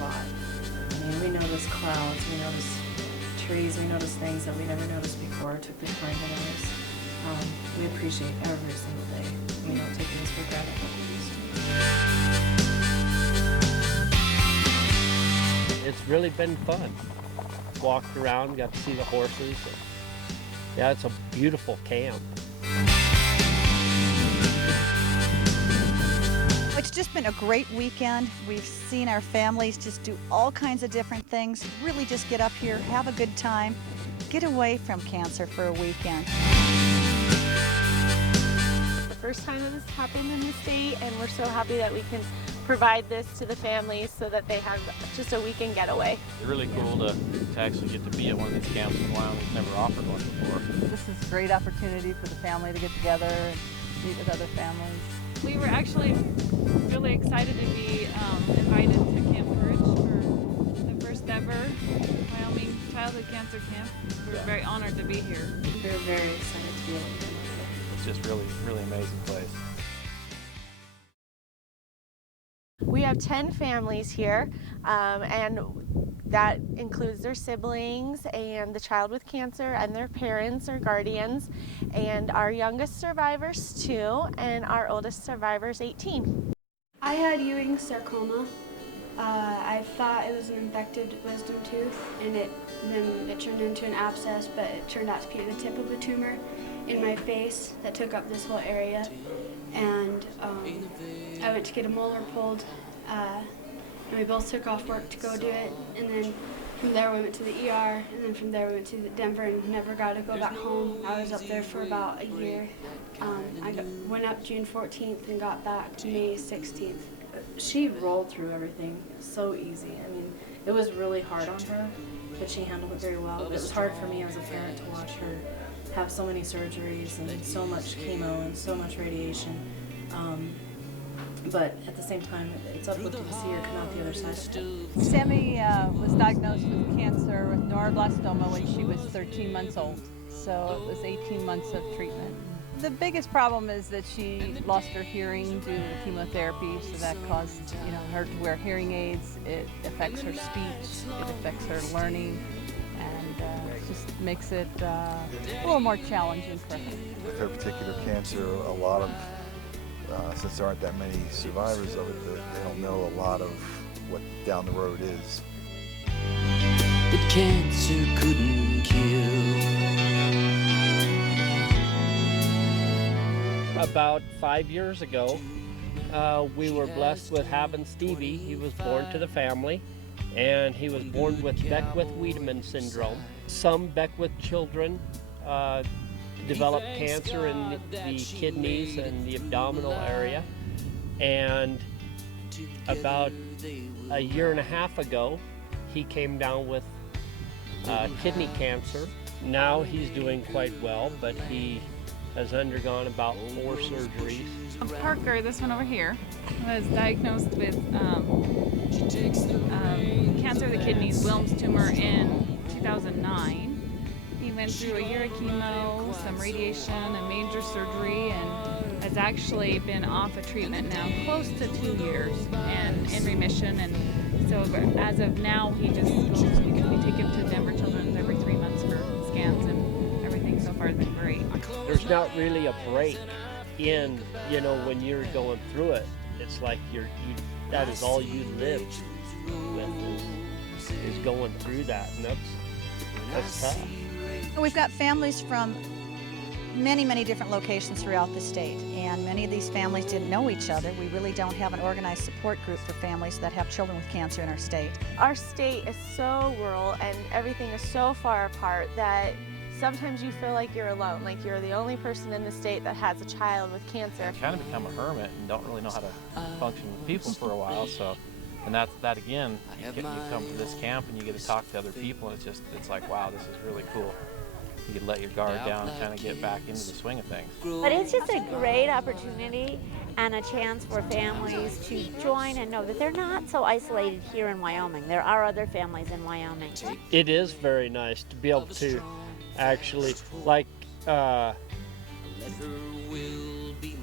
lot. I mean, we notice clouds, we notice trees, we notice things that we never noticed before, took the time to notice. We appreciate every single day. We don't take things for granted. It's really been fun. Walked around, got to see the horses. Yeah, it's a beautiful camp. It's just been a great weekend. We've seen our families just do all kinds of different things, really just get up here, have a good time, get away from cancer for a weekend. The first time that this happened in the state, and we're so happy that we can provide this to the families so that they have just a weekend getaway. It's really cool to actually get to be at one of these camps in Wyoming. We've never offered one before. This is a great opportunity for the family to get together and meet with other families. We were actually really excited to be invited to Camp Courage for the first ever Wyoming Childhood Cancer Camp. We're very honored to be here. We're very excited to be able to come. It's just really, really amazing place. We have 10 families here, and that includes their siblings and the child with cancer and their parents or guardians, and our youngest survivor's 2 and our oldest survivor's 18. I had Ewing's sarcoma. I thought it was an infected wisdom tooth, and then it turned into an abscess, but it turned out to be the tip of a tumor in my face that took up this whole area. And I went to get a molar pulled, and we both took off work to go do it. And then from there we went to the ER, and then from there we went to Denver and never got to go back home. I was up there for about a year. Went up June 14th and got back May 16th. She rolled through everything so easy. I mean, it was really hard on her, but she handled it very well. It was hard for me as a parent to watch her have so many surgeries and so much chemo and so much radiation. But at the same time, it's uplifting to see her come out the other side of it. Sammy was diagnosed with cancer with neuroblastoma when she was 13 months old, so it was 18 months of treatment. The biggest problem is that she lost her hearing due to chemotherapy, so that caused her to wear hearing aids. It affects her speech, it affects her learning, and it just makes it a little more challenging for her. With her particular cancer, a lot of, since there aren't that many survivors of it, they don't know a lot of what down the road is. That cancer couldn't kill. About 5 years ago, we were blessed with having Stevie. He was born to the family, and he was born with Beckwith-Wiedemann syndrome. Some Beckwith children develop cancer in the kidneys and the abdominal area, and about a year and a half ago, he came down with kidney cancer. Now he's doing quite well, but he has undergone about 4 surgeries. Parker, this one over here, was diagnosed with cancer of the kidneys, Wilms tumor, in 2009. He went through a year of chemo, some radiation, a major surgery, and has actually been off of treatment now close to 2 years and in remission. And so as of now, we take him to Denver Children's every 3 months for scans, and everything so far has been great. There's not really a break in, when you're going through it. It's like that is all you live with is going through that, and that's tough. We've got families from many, many different locations throughout the state, and many of these families didn't know each other. We really don't have an organized support group for families that have children with cancer in our state. Our state is so rural and everything is so far apart that sometimes you feel like you're alone, like you're the only person in the state that has a child with cancer. You kind of become a hermit and don't really know how to function with people for a while, so, and that again, you come to this camp and you get to talk to other people, and it's like, wow, this is really cool. You can let your guard down and kind of get back into the swing of things. But it's just a great opportunity and a chance for families to join and know that they're not so isolated here in Wyoming. There are other families in Wyoming. It is very nice to be able to actually,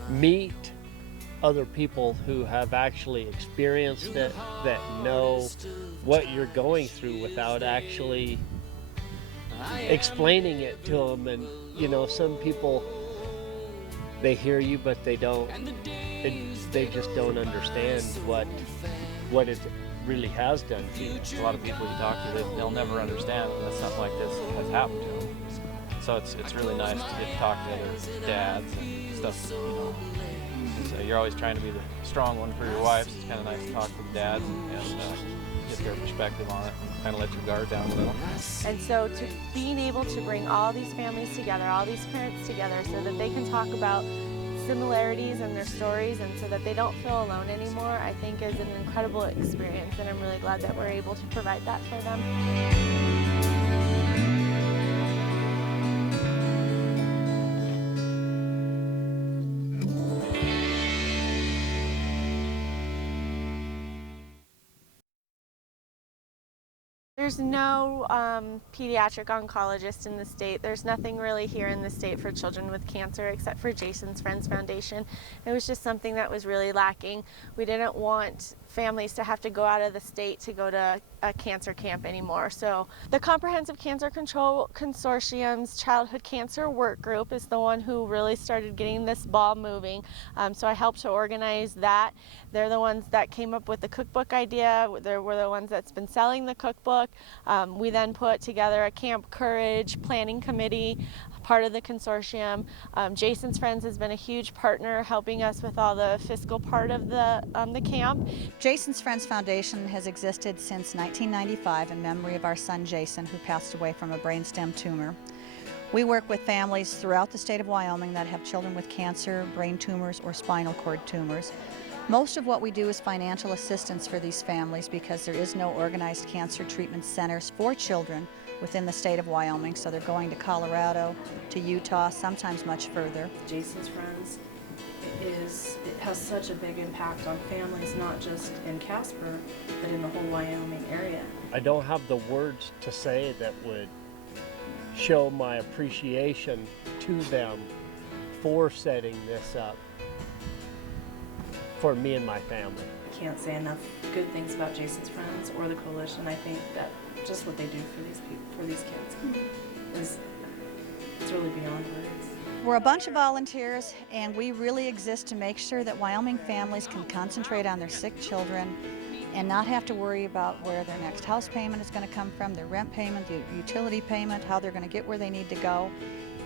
meet other people who have actually experienced it, that know what you're going through without actually explaining it to them. And you know, some people, they hear you but they don't, they just don't understand what it really has done to you. A lot of people you talk to, they'll never understand that something like this has happened to them. So it's really nice to get to talk to other dads and stuff, you know. So you're always trying to be the strong one for your wife, so it's kind of nice to talk to the dads and get their perspective on it and kind of let your guard down a little. And so being able to bring all these families together, all these parents together, so that they can talk about similarities in their stories and so that they don't feel alone anymore, I think is an incredible experience, and I'm really glad that we're able to provide that for them. There's no pediatric oncologist in the state. There's nothing really here in the state for children with cancer except for Jason's Friends Foundation. It was just something that was really lacking. We didn't want families to have to go out of the state to go to a cancer camp anymore. So the Comprehensive Cancer Control Consortium's Childhood Cancer Work Group is the one who really started getting this ball moving. So I helped to organize that. They're the ones that came up with the cookbook idea. They were the ones that's been selling the cookbook. We then put together a Camp Courage planning committee, part of the consortium. Jason's Friends has been a huge partner helping us with all the fiscal part of the camp. Jason's Friends Foundation has existed since 1995 in memory of our son Jason, who passed away from a brainstem tumor. We work with families throughout the state of Wyoming that have children with cancer, brain tumors, or spinal cord tumors. Most of what we do is financial assistance for these families because there is no organized cancer treatment centers for children within the state of Wyoming, so they're going to Colorado, to Utah, sometimes much further. Jason's Friends it has such a big impact on families, not just in Casper, but in the whole Wyoming area. I don't have the words to say that would show my appreciation to them for setting this up for me and my family. I can't say enough good things about Jason's Friends or the coalition. I think that just what they do for these people, for these kids, it's really beyond words. We're a bunch of volunteers, and we really exist to make sure that Wyoming families can concentrate on their sick children and not have to worry about where their next house payment is going to come from, their rent payment, the utility payment, how they're going to get where they need to go.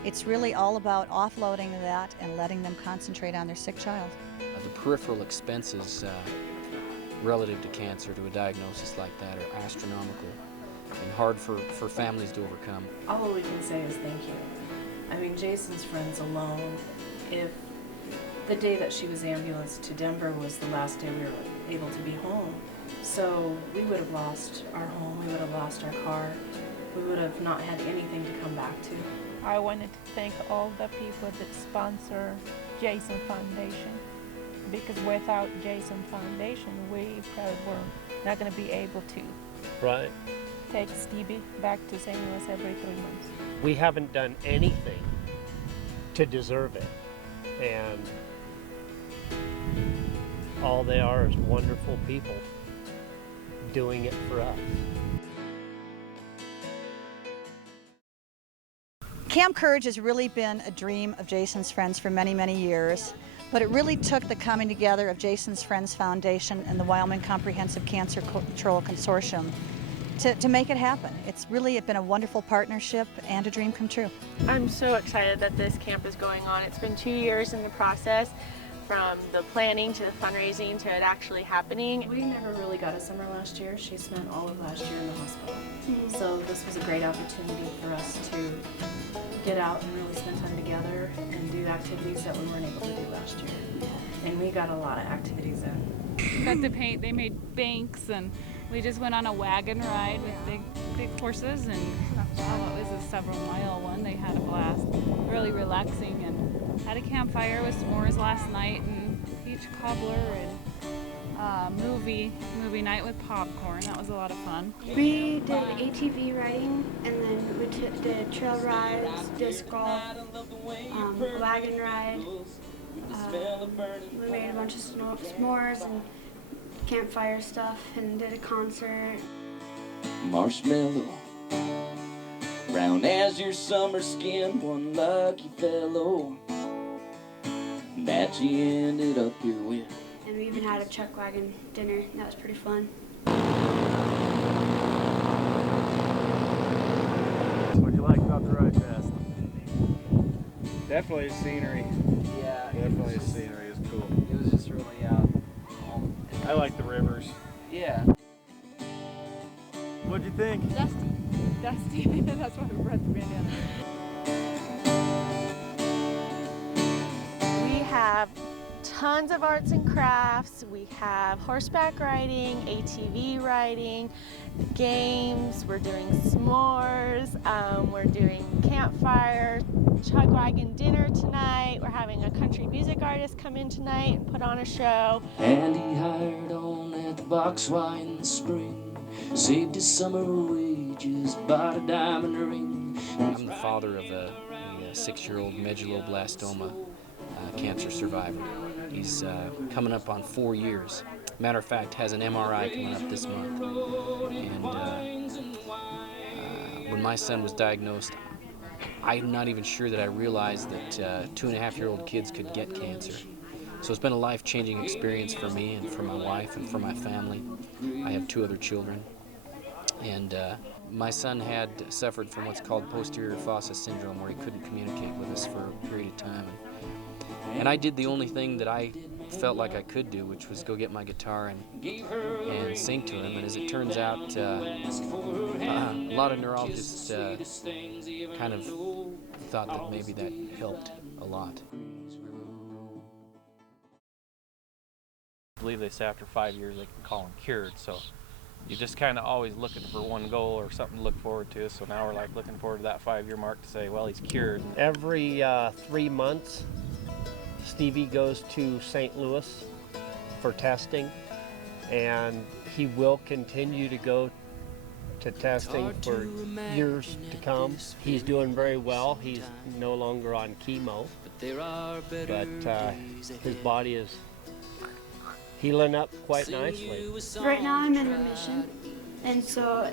It's really all about offloading that and letting them concentrate on their sick child. The peripheral expenses relative to cancer, to a diagnosis like that, are astronomical and hard for families to overcome. All we can say is thank you. I mean, Jason's Friends alone, if the day that she was ambulanced to Denver was the last day we were able to be home, so we would have lost our home, we would have lost our car, we would have not had anything to come back to. I wanted to thank all the people that sponsor Jason Foundation, because without Jason Foundation, we probably were not going to be able to take Stevie back to St. Louis every 3 months. We haven't done anything to deserve it, and all they are is wonderful people doing it for us. Camp Courage has really been a dream of Jason's Friends for many, many years, but it really took the coming together of Jason's Friends Foundation and the Wyoming Comprehensive Cancer Control Consortium to make it happen. It's really been a wonderful partnership and a dream come true. I'm so excited that this camp is going on. It's been 2 years in the process, from the planning to the fundraising to it actually happening. We never really got a summer last year. She spent all of last year in the hospital. So this was a great opportunity for us to get out and really spend time together and do activities that we weren't able to do last year. And we got a lot of activities in. Got to paint, they made banks, and we just went on a wagon ride with big horses, and it was a several-mile one. They had a blast, really relaxing, and had a campfire with s'mores last night, and peach cobbler, and movie night with popcorn. That was a lot of fun. We did ATV riding, and then we did trail rides, disc golf, wagon ride, We made a bunch of s'mores and campfire stuff and did a concert. Marshmallow, brown as your summer skin, one lucky fellow that you ended up here with. And we even had a chuck wagon dinner, and that was pretty fun. What do you like about the ride best? Definitely the scenery. Yeah, definitely the scenery is cool. It was just really I like the rivers. Yeah. What'd you think? Dusty. That's why we brought the bandana. We have tons of arts and crafts. We have horseback riding, ATV riding, games. We're doing s'mores. We're doing campfire, chug wagon dinner tonight. We're having a country music artist come in tonight and put on a show. And he hired on at the box Y in the spring, saved his summer wages, bought a diamond ring. I'm the father of a 6-year-old medulloblastoma cancer survivor. He's coming up on 4 years. Matter of fact, has an MRI coming up this month. And when my son was diagnosed, I'm not even sure that I realized that 2.5-year-old kids could get cancer. So it's been a life-changing experience for me and for my wife and for my family. I have 2 other children. And my son had suffered from what's called posterior fossa syndrome, where he couldn't communicate with us for a period of time. And I did the only thing that I felt like I could do, which was go get my guitar and sing to him. And as it turns out, a lot of neurologists kind of thought that maybe that helped a lot. I believe they say after 5 years they can call them cured, so you're just kind of always looking for one goal or something to look forward to. So now we're like looking forward to that 5-year mark to say, well, he's cured. Every 3 months, Stevie goes to St. Louis for testing, and he will continue to go to testing for years to come. He's doing very well. He's no longer on chemo, but his body is healing up quite nicely. Right now I'm in remission, and so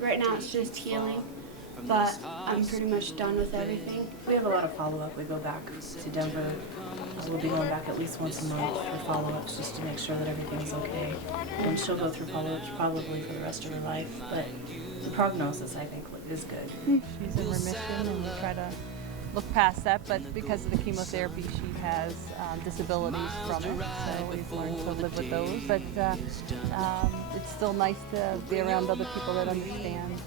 right now it's just healing, but I'm pretty much done with everything. We have a lot of follow-up. We go back to Denver. We'll be going back at least once a month for follow-ups just to make sure that everything's okay. And she'll go through follow-ups probably for the rest of her life, but the prognosis, I think, is good. She's in remission, and we try to look past that, but because of the chemotherapy, she has disabilities from it, so we've learned to live with those. But it's still nice to be around other people that understand.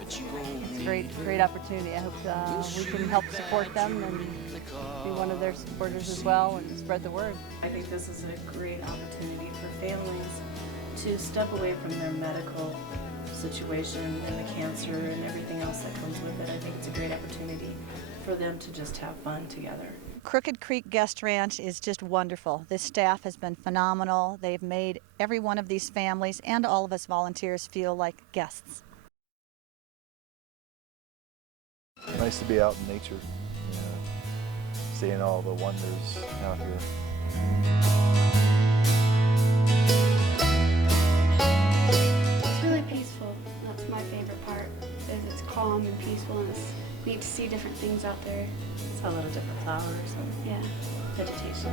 It's a great opportunity. I hope we can help support them and be one of their supporters as well and spread the word. I think this is a great opportunity for families to step away from their medical situation and the cancer and everything else that comes with it. I think it's a great opportunity for them to just have fun together. Crooked Creek Guest Ranch is just wonderful. This staff has been phenomenal. They've made every one of these families and all of us volunteers feel like guests. Nice to be out in nature, seeing all the wonders out here. It's really peaceful. That's my favorite part, is it's calm and peaceful, and it's neat to see different things out there. Saw a lot of different flowers and vegetation.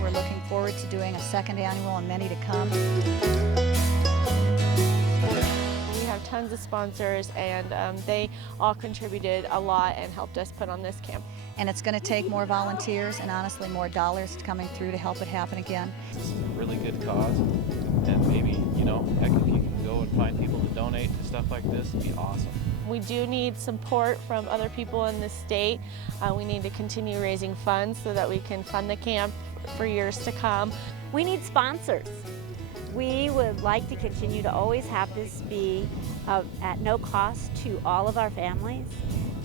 We're looking forward to doing a second annual and many to come. We have tons of sponsors, and they all contributed a lot and helped us put on this camp. And it's going to take more volunteers and honestly more dollars coming through to help it happen again. It's a really good cause, and maybe, heck, if you can go and find people to donate to stuff like this, it'd be awesome. We do need support from other people in the state. We need to continue raising funds so that we can fund the camp for years to come. We need sponsors. We would like to continue to always have this be at no cost to all of our families.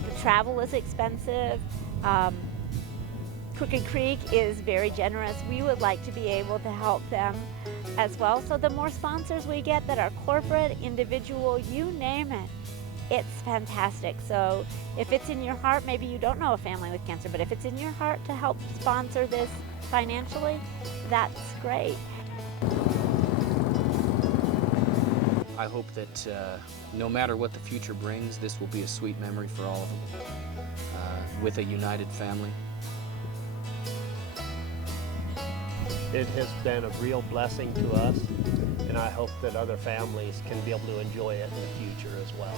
The travel is expensive. Crooked Creek is very generous. We would like to be able to help them as well. So the more sponsors we get that are corporate, individual, you name it, it's fantastic. So if it's in your heart, maybe you don't know a family with cancer, but if it's in your heart to help sponsor this financially, that's great. I hope that no matter what the future brings, this will be a sweet memory for all of them, with a united family. It has been a real blessing to us, and I hope that other families can be able to enjoy it in the future as well.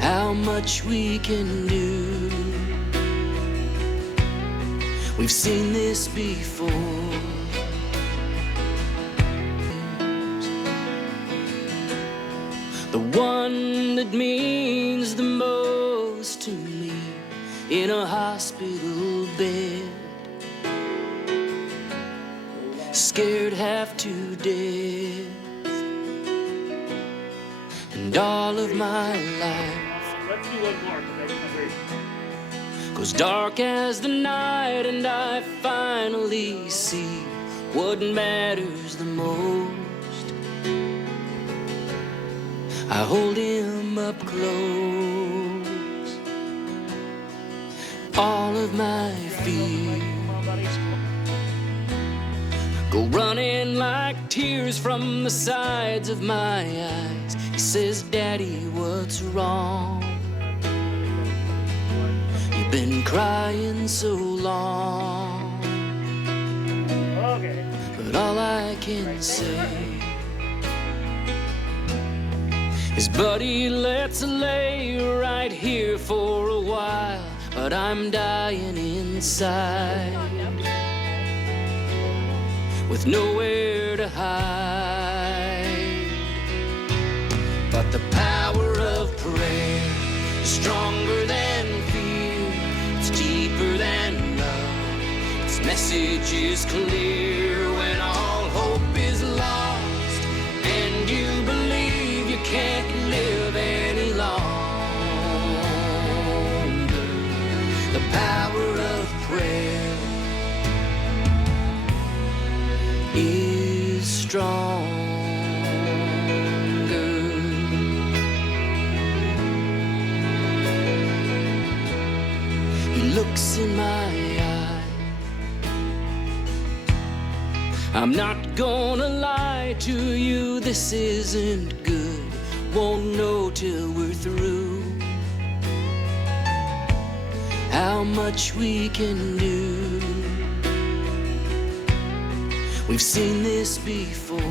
How much we can do. We've seen this before. The one that means the most to me in a hospital bed, scared half to death, and all of my life Let's do one more. goes dark as the night, and I finally see what matters the most. I hold him up close. All of my fears go running like tears from the sides of my eyes. He says, Daddy, what's wrong? You've been crying so long. But all I can say is, buddy, let's lay right here for a while. But I'm dying inside with nowhere to hide. But the power of prayer is stronger than fear. It's deeper than love. Its message is clear when all hope is lost and you believe you can't live any longer. The power of prayer is stronger. He looks in my eye. I'm not gonna lie to you, this isn't good. Won't know till we're through how much we can do. We've seen this before.